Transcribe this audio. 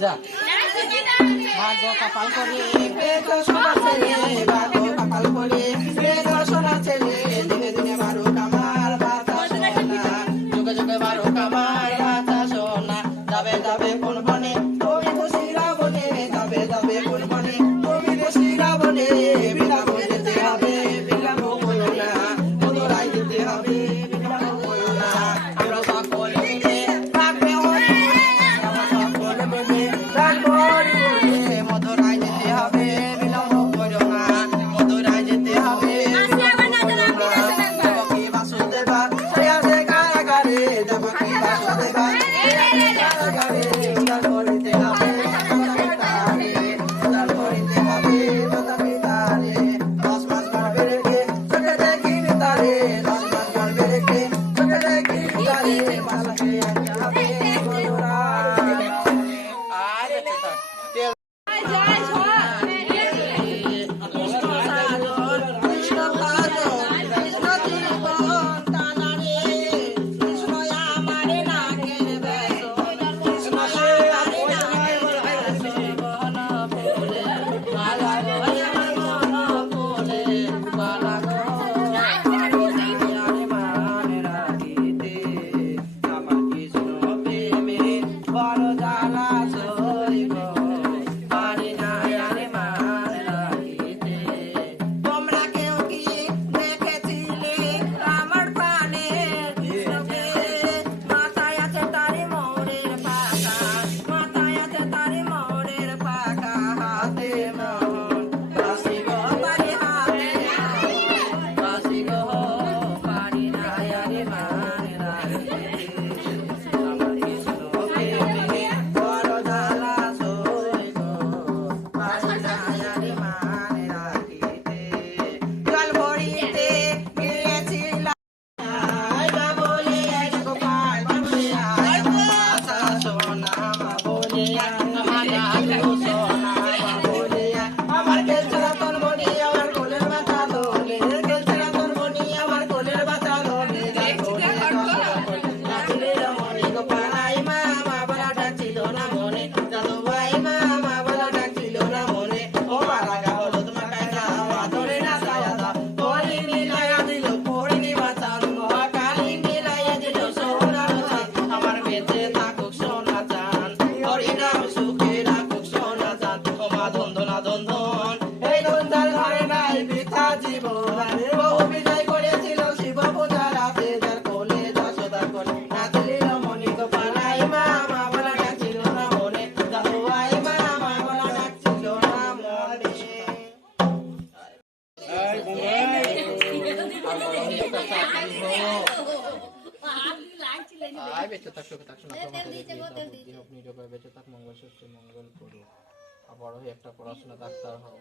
যা ভাগ্য কপাল করে পেয়েছো সোনা ছেলে, ভাগ্য কপাল করে পেয়েছো সোনা ছেলে, দিনে দিনে বারো কামার বাতা সোনা, যুগে যুগে বারো কামার বাতা সোনা, যাবে যাবে কোন বনে তুমি খুশি রাবণে, যাবে যাবে কোন বনে তুমি খুশি রাবণে, বিরাম যেতে হবে বিরাম হলো না, মধুরাই যেতে হবে বিরাম হলো না, আমরা সকলে মিলে রাখবে হরি আমরা সকলে মিলে রাখবো হরি বলে, মধুরাই যেতে হবে বিলম্ব করো না, মধুরাই যেতে হবে বিলম্ব করো না, দেবকী বাসুদেবা সে আছে কারাগারে, দেবকী বাসুদেবা সে আছে কারাগারে, উদ্ধার করিতে হবে উদ্ধার করিতে হবে মাতা পিতারে, 10 মাস গর্ভে রেখে চোখে দেখিনি তারে, 10 মাস গর্ভে রেখে চোখে দেখিনি তারে, বাসাকে আনতে হবে মধুরা আর তেল কৃষ্ণ সাধন কৃষ্ণ ভজন কৃষ্ণ জীবন তানারে, কৃষ্ণ আমারে নাগের বেসন, কৃষ্ণ আমারে নাগের বেসন, বন ফুলে মালা গো আমার মন ফুলে মালা গো, আরে মানে রাখিতে আমার কৃষ্ণ প্রেমে বড় জ্বালা সইব, পারি না আরে মানে রাখিতে, তোমরা কেউ কি দেখেছিলে আমার প্রাণের কৃষ্ণকে, মাথায় আছে তারি মোরের পাকা, মাথায় আছে তারি মোরের পাকা, হাতে মোহন বাসি গো পারি হাতে মোহন বাসি গো, পারি না আরে মানে রাখিতে, আমার কৃষ্ণ প্রেমে বড় জ্বালা সইব, পারি না আরে মানে রাখিতে, জল ভরিতে গিয়েছিলাম আয় বাবুলে আয় গোপাল বাবুলে আয় আশা সোনা বাবুলে আয় আমার লালু সোনা বাবুলে আয়, আমার কেলচরা তোর মনি আমার কোলের বাচ্চা ধরে, কেলচরা তোর মনি আমার কোলের বাচ্চা ধরে, নাচলে রমণী গোপাল আই মা মা বলা ডাকছিল না মনে, দাদু ভাই মা মা বলা ডাকছিল না মনে, ও মারা গা হলুদ মাখায় দাও আদরে না ছায়া দাও, হরি মিলাইয়া দিল হরিণী বাঁচান, মহাকালী মিলাইয়া দিল সোনার চাঁদ, আমার বেঁচে থাকুক সোনা চাঁদ, হরিনাম সুখে রাখুক সোনা চাঁদ, ও মা ধন্দনা ধন্দন এই ধন্দার ঘরে নাই বৃথা জীবন, বহু বিজয় করেছিল শিব পূজা রাতে, যার কোলে যশোদার কোলে নাচলি রমণী গোপাল আই মা মা বলা ডাকছিল না মনে, দাদু আই মা মা বলা ডাকছিল না মনে, আয় বেঁচে থাক সুখে থাক সোনা, তোমার বুদ্ধি হোক নিরবে বেঁচে থাক, মঙ্গল সৃষ্টি মঙ্গল করো, বড় হয়ে একটা পড়াশোনা ডাক্তার হও।